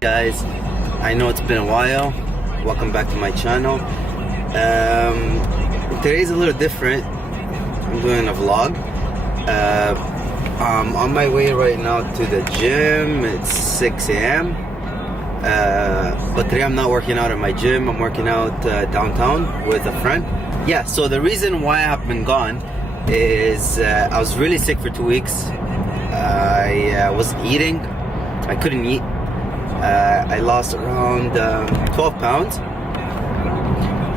Guys, I know it's been a while. Welcome back to my channel. Today's a little different. I'm doing a vlog. I'm on my way right now to the gym. It's 6 a.m. But today I'm not working out at my gym. I'm working out downtown with a friend. Yeah, so the reason why I have been gone is I was really sick for 2 weeks. I wasn't eating. I couldn't eat. I lost around 12 pounds.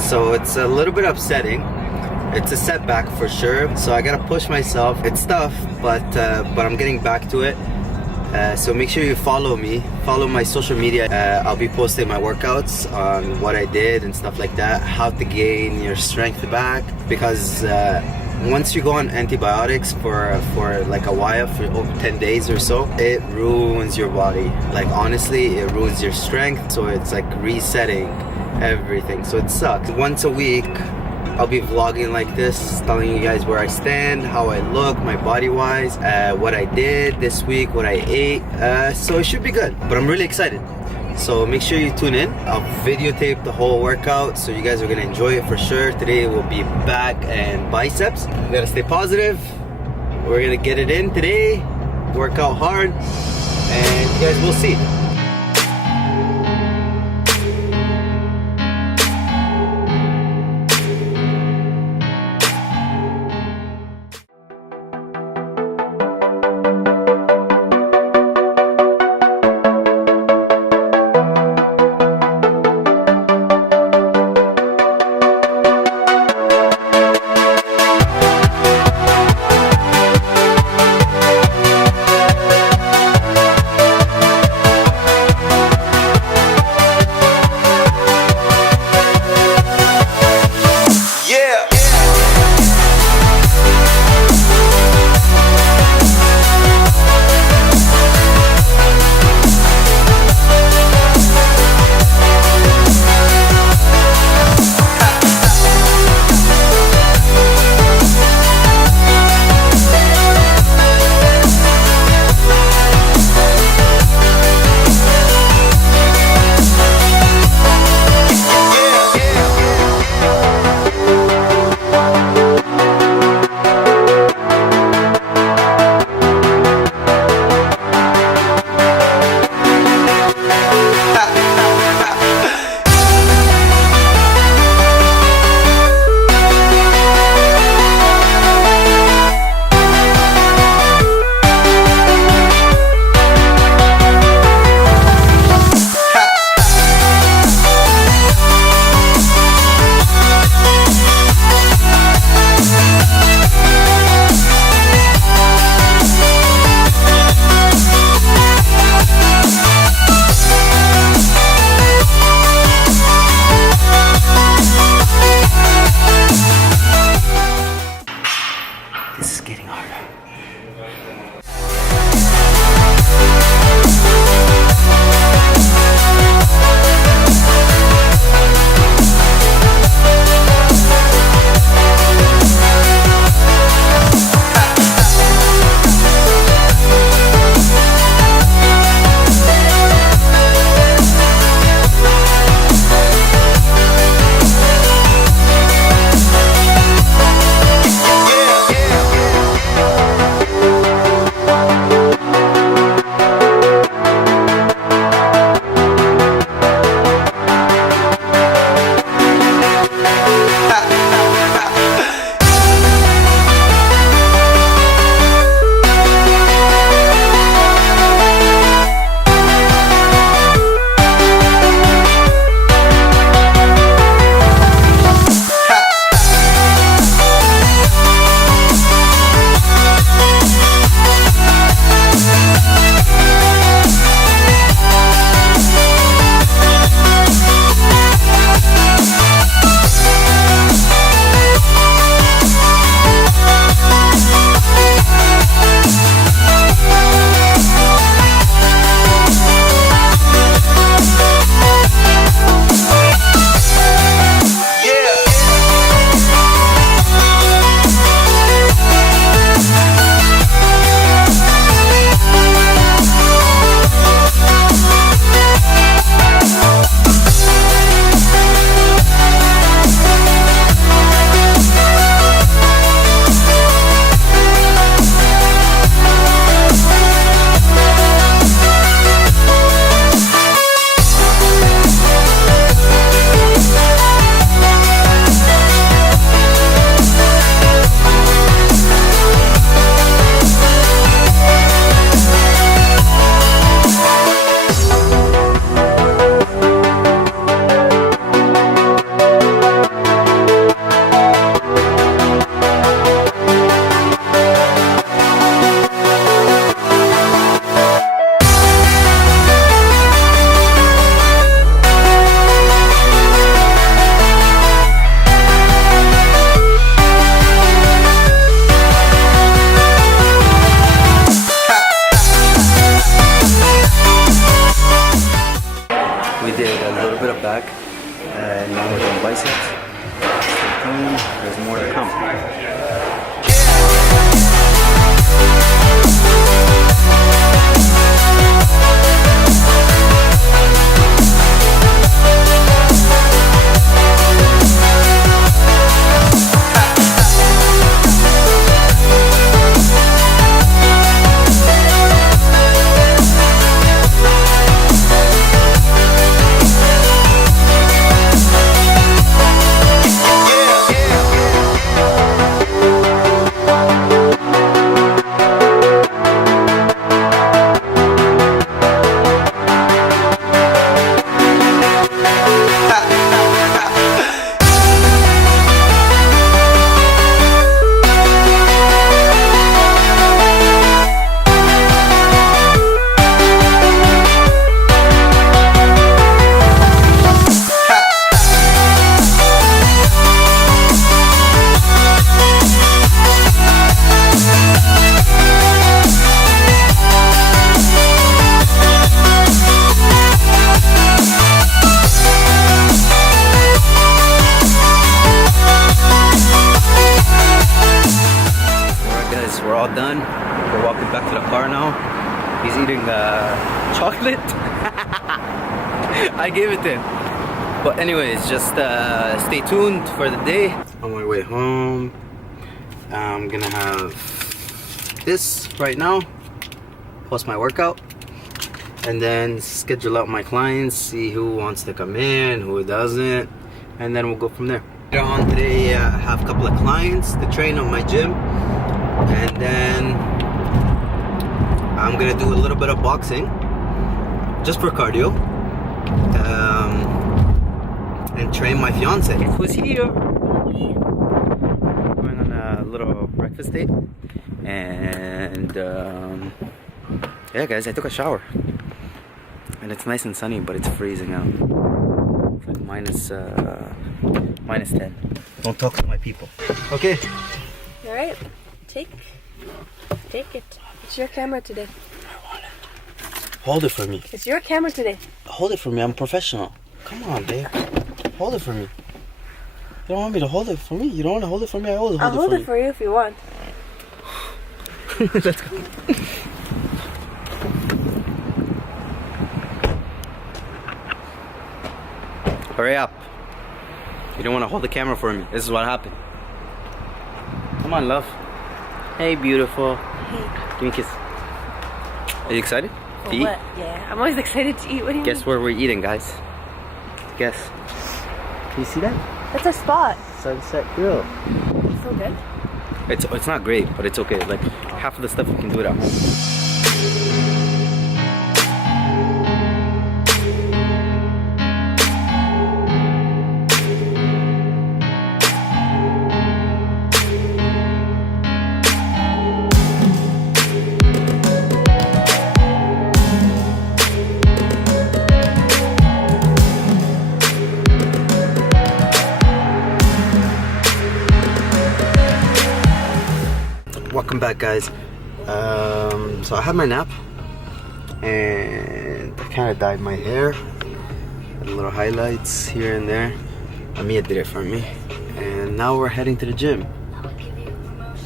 So it's a little bit upsetting. It's a setback for sure. So I gotta push myself. It's tough, but I'm getting back to it. So make sure you follow me. Follow my social media. I'll be posting my workouts on what I did and stuff like that. How to gain your strength back. Because once you go on antibiotics for like a while, for over 10 days or so, it ruins your body. Like honestly, it ruins your strength. So it's like resetting everything. So it sucks. Once a week, I'll be vlogging like this, telling you guys where I stand, how I look, my body wise, what I did this week, what I ate. So it should be good, but I'm really excited. So make sure you tune in. I'll videotape the whole workout, so you guys are gonna enjoy it for sure. Today will be back and biceps. We gotta stay positive. We're gonna get it in today, work out hard, and you guys will see. This is getting harder. all done. We're walking back to the car now. He's eating chocolate. I gave it to him. But anyways, just stay tuned for the day. On my way home, I'm gonna have this right now, plus my workout, and then schedule out my clients, see who wants to come in, who doesn't, and then we'll go from there. Later on today, I have a couple of clients to train on my gym, and then I'm gonna do a little bit of boxing, just for cardio, and train my fiance. Guess who's here? Going on a little breakfast date, and yeah, guys, I took a shower, and it's nice and sunny, but it's freezing out. It's like minus 10. Don't talk to my people. Okay. All right, take it. It's your camera today. I want it. Hold it for me. It's your camera today. Hold it for me. I'm professional. Come on, babe. Hold it for me. You don't want me to hold it for me? You don't want to hold it for me? I'll hold it for you if you want. Let's go. Hurry up. You don't want to hold the camera for me. This is what happened. Come on, love. Hey, beautiful. Hey. Give me a kiss. Are you excited to eat? What? Yeah, I'm always excited to eat. What do you Guess mean? where we're eating, guys? Guess. Can you see that? That's a spot. Sunset Grill. It's so good. It's not great, but it's okay. Like half of the stuff you can do it at home. Welcome back, guys. So I had my nap and I kind of dyed my hair, had little highlights here and there. Amia did it for me, and now we're heading to the gym.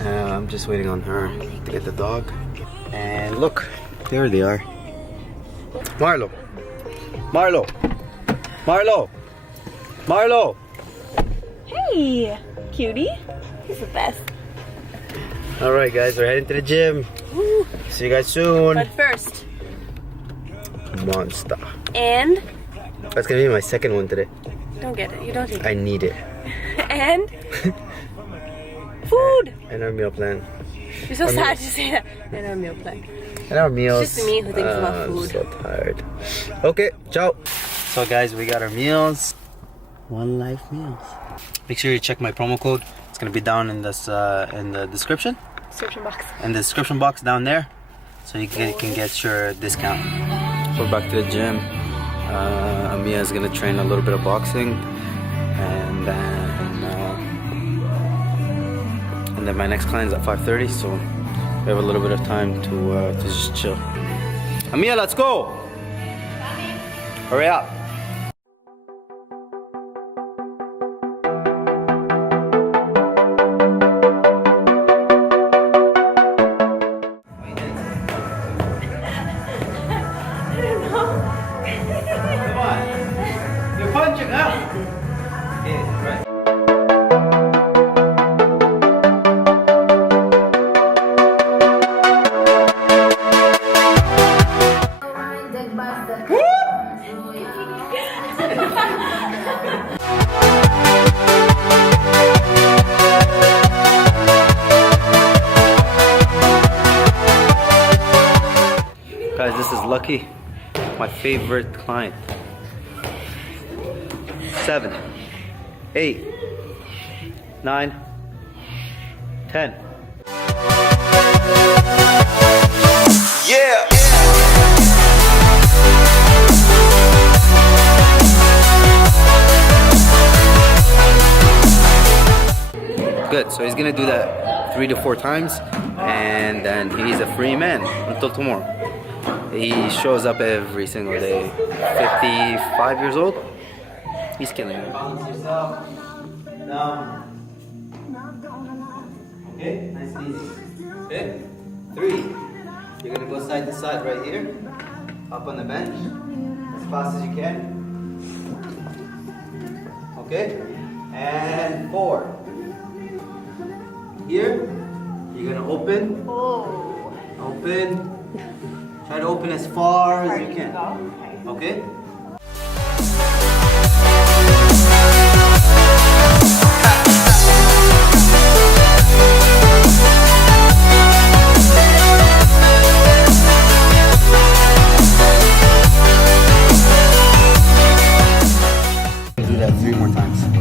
I'm just waiting on her to get the dog, and look, there they are. Marlo, Marlo, Marlo, Marlo. Hey, cutie. He's the best. Alright, guys, we're heading to the gym. Woo. See you guys soon. But first. Monster. And? That's gonna be my second one today. Don't get it. You don't take it. I need it. And? Food. And our meal plan. You're so sad to say that. And our meal plan. And our meals. It's just me who thinks about food. I'm so tired. Okay, ciao. So guys, we got our meals. One Life meals. Make sure you check my promo code. It's gonna be down in this in the description. Description box. In the description box down there, so you can get your discount. We're back to the gym. Amia is gonna train a little bit of boxing, and then my next client is at 5:30, so we have a little bit of time to just chill. Amia, let's go! Hurry up! Guys, this is Lucky, my favorite client. 7, 8, 9, 10. Yeah! Good, so he's gonna do that 3 to 4 times, and then he's a free man until tomorrow. He shows up every single day. 55 years old. He's killing it. Balance yourself. Down. Okay, nice and easy. Okay? 3. You're gonna go side to side right here. Up on the bench. As fast as you can. Okay? And 4. Here, you're gonna open. Oh. Open. Try to open as far as you can. Okay? Do that 3 more times. You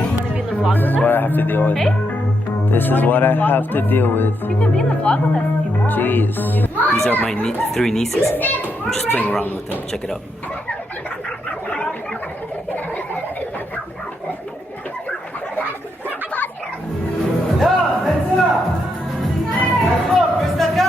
want to be in the vlog with us? What I have to deal with. Okay? This is what I have to deal with. You can be in the vlog with us if you want. Jeez. These are my 3 nieces. I'm just playing around with them. Check it out. No, that's enough. Let's go, Krista, go.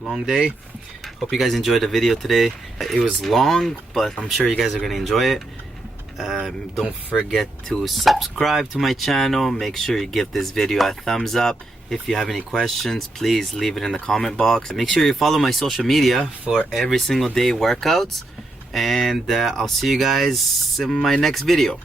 Long day. Hope you guys enjoyed the video today. It was long, but I'm sure you guys are gonna enjoy it. Don't forget to subscribe to my channel. Make sure you give this video a thumbs up. If you have any questions, please leave it in the comment box. Make sure you follow my social media for every single day workouts, and I'll see you guys in my next video.